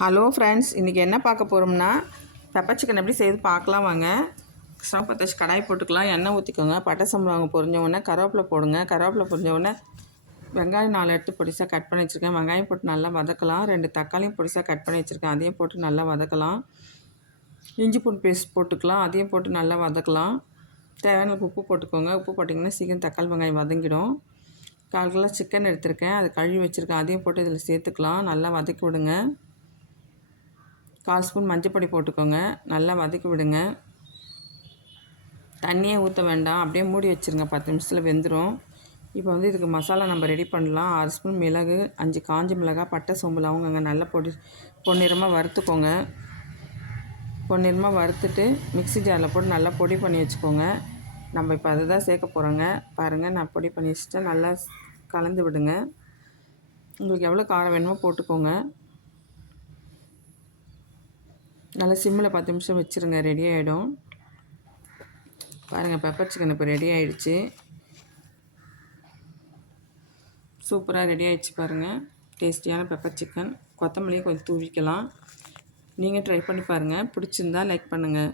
Hello friends, இன்றைக்கி என்ன பார்க்க போகிறோம்னா பெப்பர் சிக்கன் எப்படி செய்து பார்க்கலாம் வாங்க. ஸ்டவ் பற்ற வச்சு கடாய் போட்டுக்கலாம். எண்ணெய் ஊற்றிக்கோங்க. பட்டை சம்பளம் பொரிஞ்ச உடனே கருவேப்பிலை போடுங்க. கருவேப்பிலை பொரிஞ்ச உடனே வெங்காயம் 4 எடுத்து பொடிசாக கட் பண்ணி வச்சுருக்கேன். வெங்காயம் போட்டு நல்லா வதக்கலாம். 2 தக்காளியும் பொடிசாக கட் பண்ணி வச்சுருக்கேன். அதையும் போட்டு நல்லா வதக்கலாம். இஞ்சி பூண்டு பேஸ்ட் போட்டுக்கலாம். அதையும் போட்டு நல்லா வதக்கலாம். தேவையான உப்பு போட்டுக்கோங்க. உப்பு போட்டிங்கன்னா சீக்கிரம் தக்காளி வெங்காயம் வதங்கிடும். 1/4 கிலோ சிக்கன் எடுத்திருக்கேன். அது கழுவி வச்சுருக்கேன். அதையும் போட்டு இதில் சேர்த்துக்கலாம். நல்லா வதக்கி விடுங்க. 1/4 ஸ்பூன் மஞ்சள் போட்டுக்கோங்க. நல்லா வதக்கி விடுங்க. தண்ணியே ஊற்ற வேண்டாம், அப்படியே மூடி வச்சுருங்க. 10 நிமிஷத்தில் வெந்துடும். இப்போ இதுக்கு மசாலா நம்ம ரெடி பண்ணலாம். 6 ஸ்பூன் மிளகு, 5 காஞ்ச மிளகாய், பட்டை, சோம்பு, லவங்கங்க நல்லா பொன்னிறமாக வறுத்துக்கோங்க. பொன்னிறமாக வறுத்துட்டு மிக்ஸி ஜாரில் போட்டு நல்லா பொடி பண்ணி வச்சுக்கோங்க. நம்ம இப்போ அதை தான் சேர்க்க போகிறோங்க. பாருங்கள், நான் பொடி பண்ணி வச்சுட்டேன். நல்லா கலந்து விடுங்க. உங்களுக்கு எவ்வளோ காரம் வேணுமோ போட்டுக்கோங்க. நல்லா சிம்மில் 10 நிமிஷம் வச்சுருங்க. ரெடி ஆகிடும். பாருங்கள், பெப்பர் சிக்கன் இப்போ ரெடி ஆகிடுச்சு. சூப்பராக ரெடி ஆகிடுச்சு பாருங்கள். டேஸ்டியான பெப்பர் சிக்கன். கொத்தமல்லியும் கொஞ்சம் தூவிக்கலாம். நீங்கள் ட்ரை பண்ணி பாருங்கள். பிடிச்சிருந்தா லைக் பண்ணுங்கள்.